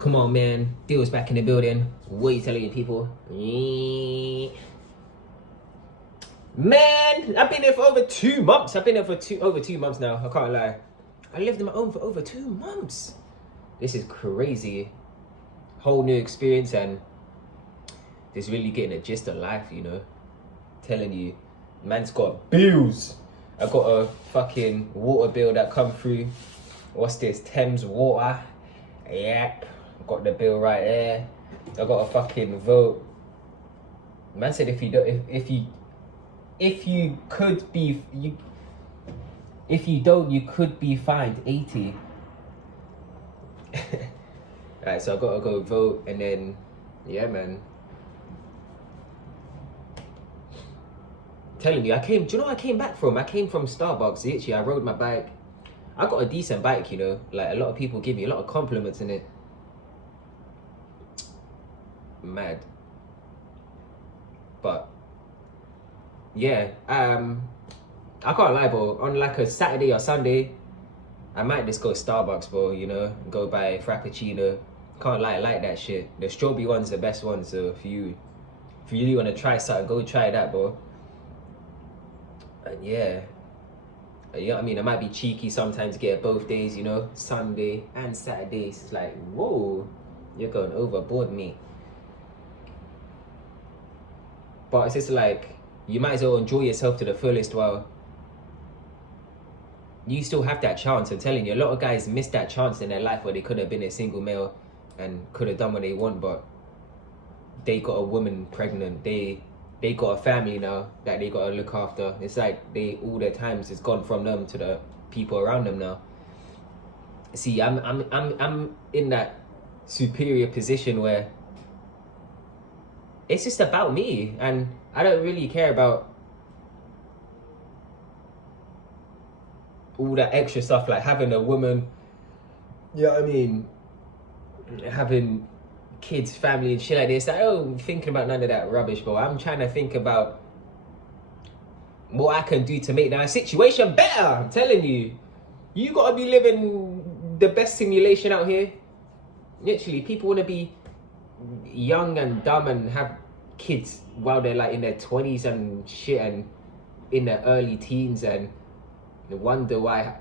Come on, man. Deal's back in the building. What are you telling you people? Man, I've been here for over 2 months. I've been here for over 2 months now. I can't lie. I lived on my own for over 2 months. This is crazy. Whole new experience and just really getting a gist of life, you know. Telling you, man's got bills. I got a fucking water bill that come through. What's this? Thames Water. Yep. Got the bill right there. I got a fucking vote. Man said if you don't, if you could be, if you don't, you could be fined 80. Alright, so I gotta go vote and then, yeah, man. Telling you, do you know where I came back from? I came from Starbucks. Literally, I rode my bike. I got a decent bike, you know. Like, a lot of people give me a lot of compliments in it. Mad. But yeah, I can't lie, bro. On like a Saturday or Sunday, I might just go Starbucks, bro, you know, go buy a Frappuccino. Can't lie, I like that shit. The strawberry one's the best one, so if you really want to try something, go try that, bro. And yeah, you know what I mean? I might be cheeky sometimes, get it both days, you know, Sunday and Saturdays. It's like, whoa, you're going overboard, mate. But it's just like, you might as well enjoy yourself to the fullest while you still have that chance. I'm telling you, a lot of guys miss that chance in their life where they could have been a single male and could have done what they want, but they got a woman pregnant. They got a family now that they got to look after. It's like all their times is gone from them to the people around them now. See, I'm in that superior position where it's just about me, and I don't really care about all that extra stuff like having a woman, you know what I mean, having kids, family and shit like this. I don't thinking about none of that rubbish, bro. I'm trying to think about what I can do to make that situation better. I'm telling you, you gotta be living the best simulation out here. Literally, people wanna be young and dumb and have kids while they're like in their 20s and shit and in their early teens and wonder why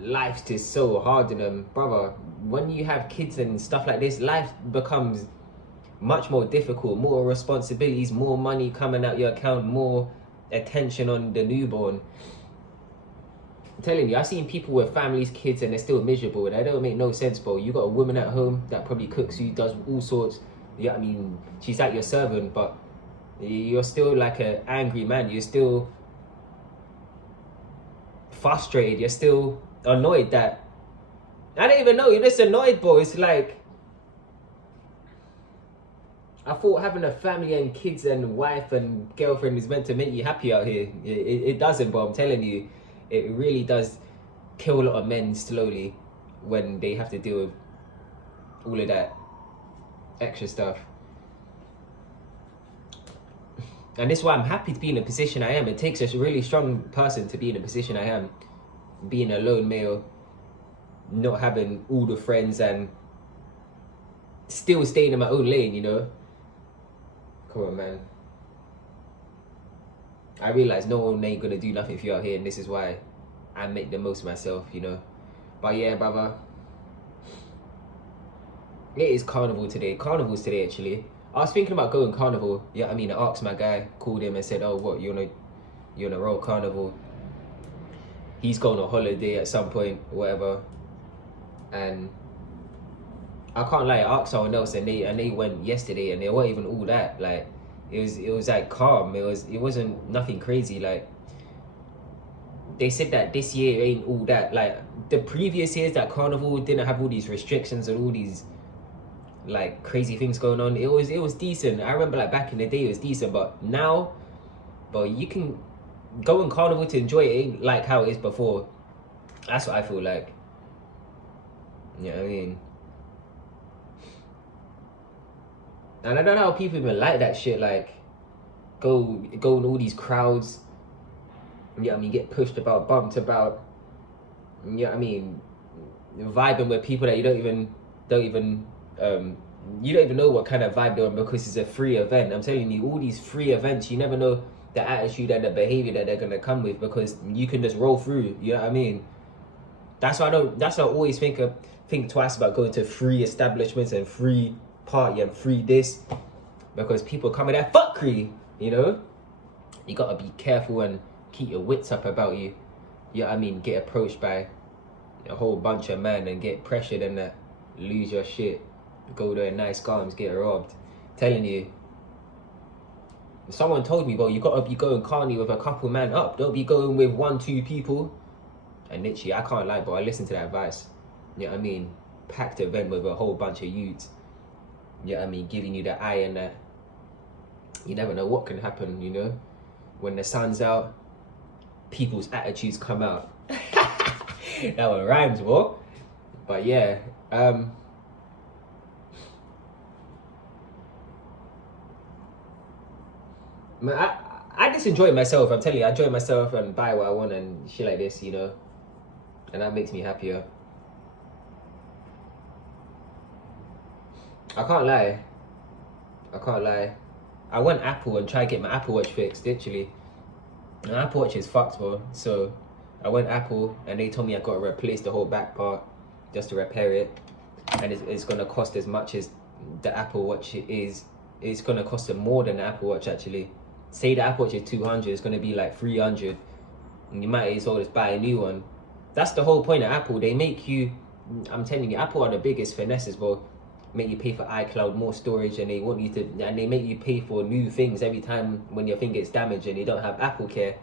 life's just so hard on them. Brother, when you have kids and stuff like this, life becomes much more difficult, more responsibilities, more money coming out your account, more attention on the newborn. I'm telling you, I've seen people with families, kids, and they're still miserable. That don't make no sense, bro. You got a woman at home that probably cooks you, does all sorts. Yeah, I mean, she's like your servant, but you're still like an angry man. You're still frustrated. You're still annoyed that I don't even know. You're just annoyed, bro. It's like I thought having a family and kids and wife and girlfriend is meant to make you happy out here. It doesn't, bro. I'm telling you, it really does kill a lot of men slowly when they have to deal with all of that extra stuff. And this is why I'm happy to be in the position I am. It takes a really strong person to be in the position I am. Being a lone male, not having all the friends and still staying in my own lane, you know? Come on, man. I realize no one ain't gonna do nothing for you out here, and this is why I make the most of myself, you know? But yeah, brother. It is carnival today. Carnival's today, actually. I was thinking about going carnival. Yeah, I mean, I asked my guy, called him and said, oh, what, you wanna roll carnival? He's going on holiday at some point, whatever. And I can't lie, I asked someone else and they went yesterday and they weren't even all that. Like, it was like calm. It wasn't nothing crazy. Like, they said that this year ain't all that. Like, the previous years that carnival didn't have all these restrictions and all these like crazy things going on. It was decent. I remember like back in the day it was decent, but now, but you can go on carnival to enjoy it, ain't like how it is before. That's what I feel like. You know what I mean? And I don't know how people even like that shit, like go in all these crowds, you know what I mean, get pushed about, bumped about, you know what I mean, vibing with people that you don't even You don't even know what kind of vibe they're on because it's a free event. I'm telling you, all these free events, you never know the attitude and the behavior that they're gonna come with because you can just roll through. You know what I mean? That's why I always think twice about going to free establishments and free party and free this because people come with that fuckery. You know, you gotta be careful and keep your wits up about you. You know what I mean? Get approached by a whole bunch of men and get pressured and that, lose your shit, go to a nice garms, get robbed. Telling you, someone told me, well, you gotta be going carny with a couple man up. Don't be going with 1-2 people. And literally, I can't lie, but I listened to that advice. You know what I mean? Packed event with a whole bunch of youths. You know what I mean? Giving you the eye and that. You never know what can happen, you know? When the sun's out, people's attitudes come out. That one rhymes, bro. But yeah, man, I just enjoy myself. I'm telling you, I enjoy myself and buy what I want and shit like this, you know, and that makes me happier. I can't lie. I went Apple and tried to get my Apple Watch fixed, literally. My Apple Watch is fucked, bro. So I went Apple and they told me I got to replace the whole back part just to repair it, and it's gonna cost as much as the Apple Watch is. It's gonna cost them more than the Apple Watch actually. Say the Apple Watch is 200, it's gonna be like 300, and you might as well just buy a new one. That's the whole point of Apple. They make you, I'm telling you, Apple are the biggest finesses, bro. Make you pay for iCloud, more storage, and they want you to, and they make you pay for new things every time when your thing gets damaged and you don't have Apple Care.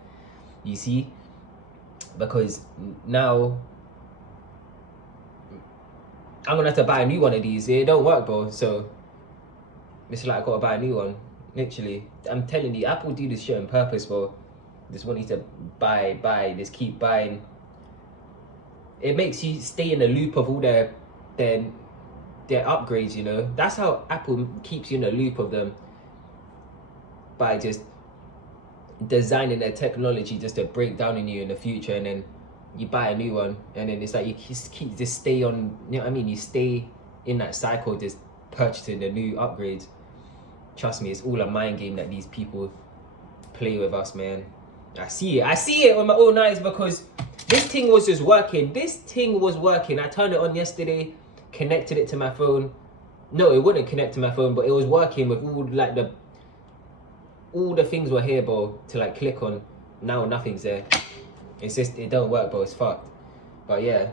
You see, because now I'm gonna have to buy a new one of these. It don't work, bro. So it's like I gotta buy a new one. Literally, I'm telling you, Apple do this shit on purpose, bro. Just want you to buy, just keep buying. It makes you stay in the loop of all their upgrades, you know. That's how Apple keeps you in the loop of them, by just designing their technology just to break down on you in the future, and then you buy a new one, and then it's like you just stay on, you know what I mean? You stay in that cycle, just purchasing the new upgrades. Trust me, it's all a mind game that these people play with us, man. I see it with my own eyes because this thing was just working. I turned it on yesterday, connected it to my phone. No, it wouldn't connect to my phone, but it was working with all the things were here, bro, to like click on. Now nothing's there. It's just, it don't work, bro. It's fucked. But yeah.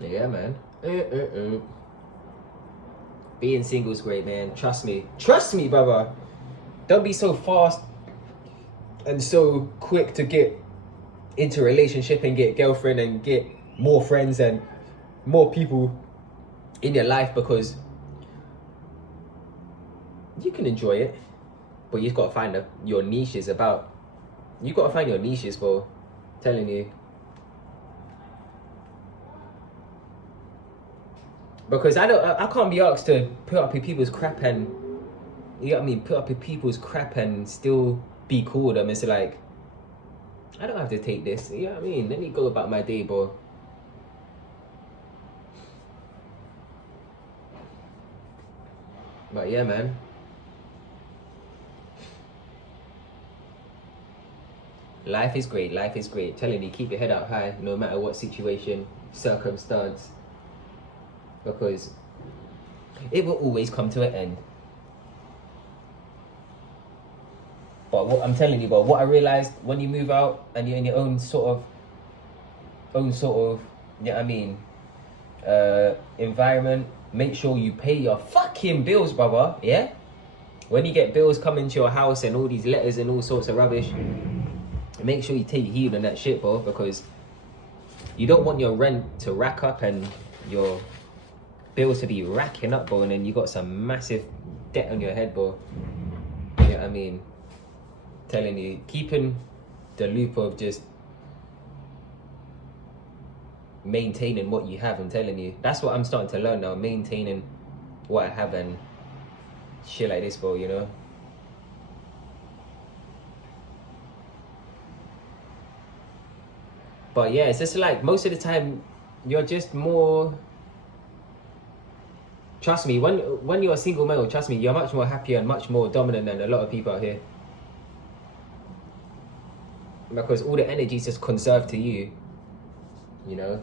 Yeah, man. Being single's great, man. Trust me, brother. Don't be so fast and so quick to get into a relationship and get girlfriend and get more friends and more people in your life, because you can enjoy it, but you just gotta find your niches about. You gotta find your niches, bro. I'm telling you. Because I can't be asked to put up with people's crap and, you know what I mean, put up with people's crap and still be cool with them. It's like, I don't have to take this, you know what I mean? Let me go about my day, bro. But yeah, man. Life is great. Telling you, keep your head up high no matter what situation, circumstance. Because it will always come to an end. But what I'm telling you, bro, what I realized when you move out and you're in your own sort of, you know what I mean, environment, make sure you pay your fucking bills, brother, yeah? When you get bills coming to your house and all these letters and all sorts of rubbish, make sure you take heed on that shit, bro, because you don't want your rent to rack up and your bills to be racking up, bro, and then you got some massive debt on your head, bro. You know what I mean? Telling you, keeping the loop of just maintaining what you have. I'm telling you, that's what I'm starting to learn now, maintaining what I have and shit like this, bro, you know? But yeah, it's just like most of the time you're just more, trust me, when you're a single male, trust me, you're much more happier and much more dominant than a lot of people out here. Because all the energy is just conserved to you, you know.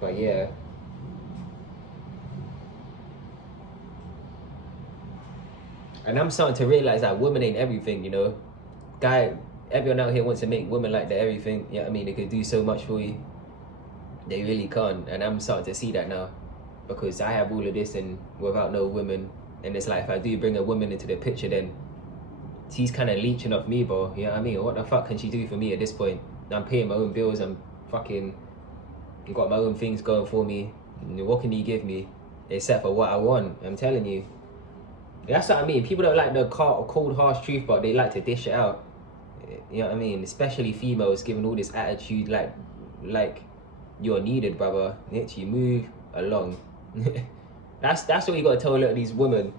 But yeah. And I'm starting to realize that women ain't everything, you know. Everyone out here wants to make women like they're everything. Yeah, I mean, they could do so much for you. They really can't. And I'm starting to see that now. Because I have all of this and without no women. And it's like, if I do bring a woman into the picture, then she's kind of leeching off me, bro. You know what I mean? What the fuck can she do for me at this point? I'm paying my own bills. I'm fucking got my own things going for me. What can you give me? Except for what I want. I'm telling you. That's what I mean. People don't like the cold, harsh truth, but they like to dish it out. You know what I mean? Especially females giving all this attitude like you're needed, brother. You move along. That's what you gotta tell a lot of these women.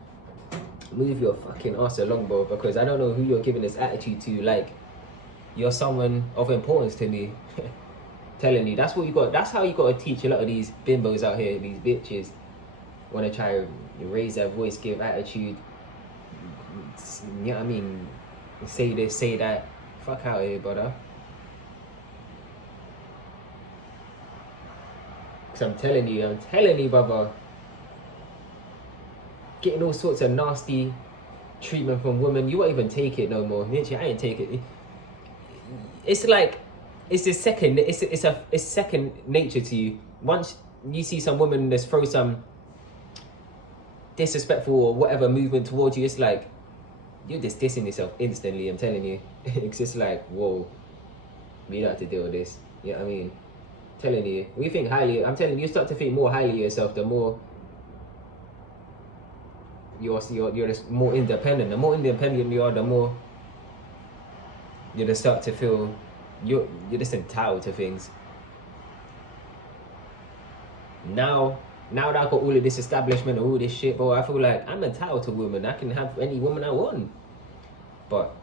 Move your fucking ass along, bro, because I don't know who you're giving this attitude to. Like, you're someone of importance to me. Telling you, that's how you gotta teach a lot of these bimbos out here, these bitches. Want to try to raise their voice, give attitude, you know what I mean, say this, say that. Fuck out here, brother. Because I'm telling you, brother, getting all sorts of nasty treatment from women, you won't even take it no more. Literally, I ain't take it. It's like, it's second nature to you. Once you see some woman that's throw some disrespectful or whatever movement towards you, it's like you're just dissing yourself instantly. I'm telling you. It's just like, whoa, we don't have to deal with this. You know what I mean? I'm telling you, we think highly. I'm telling you, you start to think more highly of yourself. The more you're just more independent. The more independent you are, the more you just start to feel you're just entitled to things. Now that I've got all of this establishment and all this shit, bro, I feel like I'm entitled to women. I can have any woman I want. But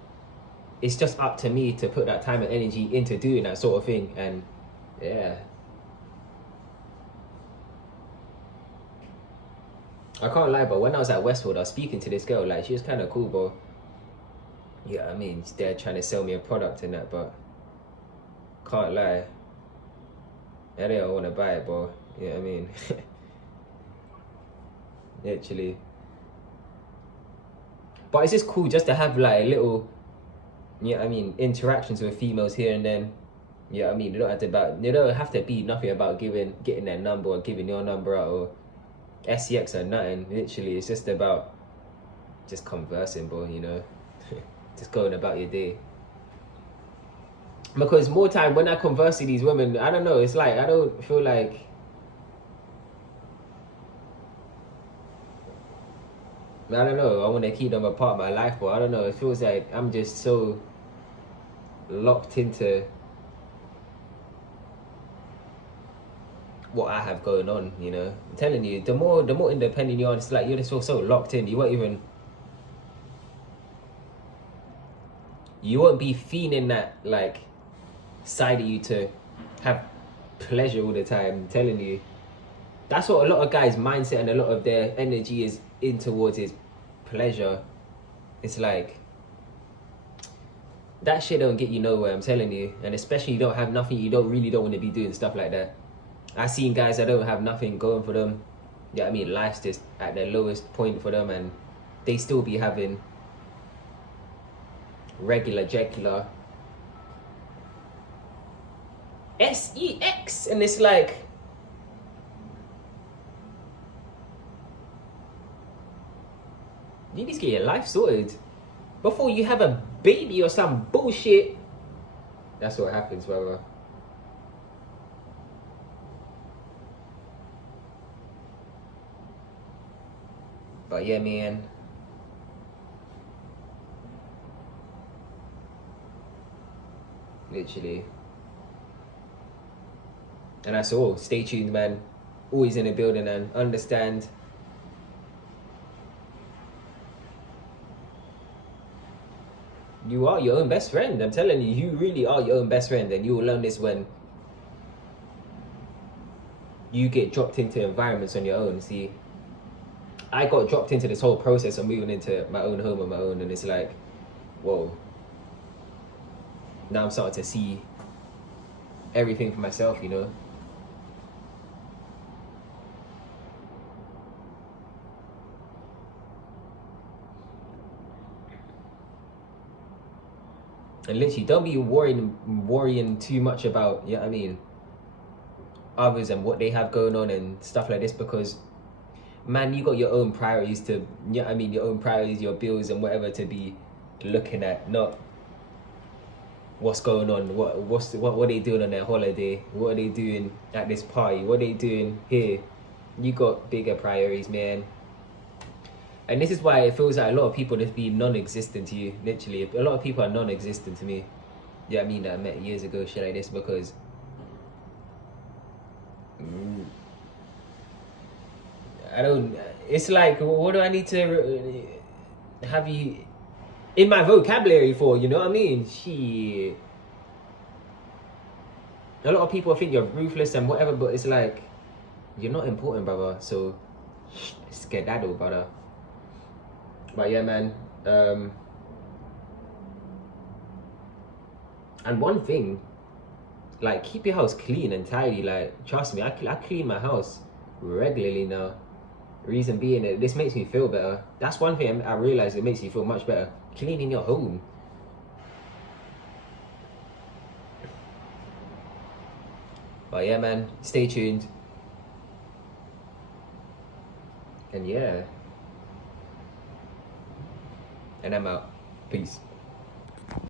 it's just up to me to put that time and energy into doing that sort of thing. And yeah. I can't lie, but when I was at Westwood, I was speaking to this girl. Like, she was kind of cool, bro. Yeah, I mean, they're trying to sell me a product and that, but can't lie. I don't want to buy it, bro. You know what I mean? Literally. But it's just cool just to have like a little, you know what I mean, interactions with females here and then. You know what I mean? They don't have to be nothing about getting their number or giving your number out or SCX or nothing. Literally, it's just about just conversing, bro, you know. Just going about your day. Because more time when I converse with these women, I don't know, it's like I don't feel like I don't know, I want to keep them a part of my life, but I don't know, it feels like I'm just so locked into what I have going on, you know. I'm telling you, the more independent you are, it's like you're just so locked in, you won't be feeling that like side of you to have pleasure all the time. I'm telling you, that's what a lot of guys' mindset and a lot of their energy is in towards is pleasure. It's like that shit don't get you nowhere, I'm telling you. And especially you don't have nothing, you don't want to be doing stuff like that. I've seen guys that don't have nothing going for them. Yeah, I mean, life's just at their lowest point for them and they still be having regular sex, and it's like, you need to get your life sorted before you have a baby or some bullshit. That's what happens, brother. But yeah, man. Literally. And that's all. Stay tuned, man. Always in the building and understand. You are your own best friend. I'm telling you, you really are your own best friend, and you will learn this when you get dropped into environments on your own. See, I got dropped into this whole process of moving into my own home on my own, and it's like, whoa. Now I'm starting to see everything for myself, you know. And literally, don't be worrying too much about, you know what I mean, others and what they have going on and stuff like this, because man, you got your own priorities to, you know what I mean, your own priorities, your bills and whatever to be looking at, not what's going on, what are they doing on their holiday, what are they doing at this party, what are they doing here. You got bigger priorities, man. And this is why it feels like a lot of people just be non-existent to you. Literally, a lot of people are non-existent to me. Yeah, I mean, that I met years ago, shit like this, because I don't. It's like, what do I need to have you in my vocabulary for? You know what I mean? Shit. A lot of people think you're ruthless and whatever, but it's like, you're not important, brother. So, skedaddle, brother. But yeah, man. And one thing, like, keep your house clean and tidy. Like, trust me, I clean my house regularly now. Reason being that this makes me feel better. That's one thing I realized, it makes you feel much better. Cleaning your home. But yeah, man, stay tuned. And yeah. And I'm out. Peace.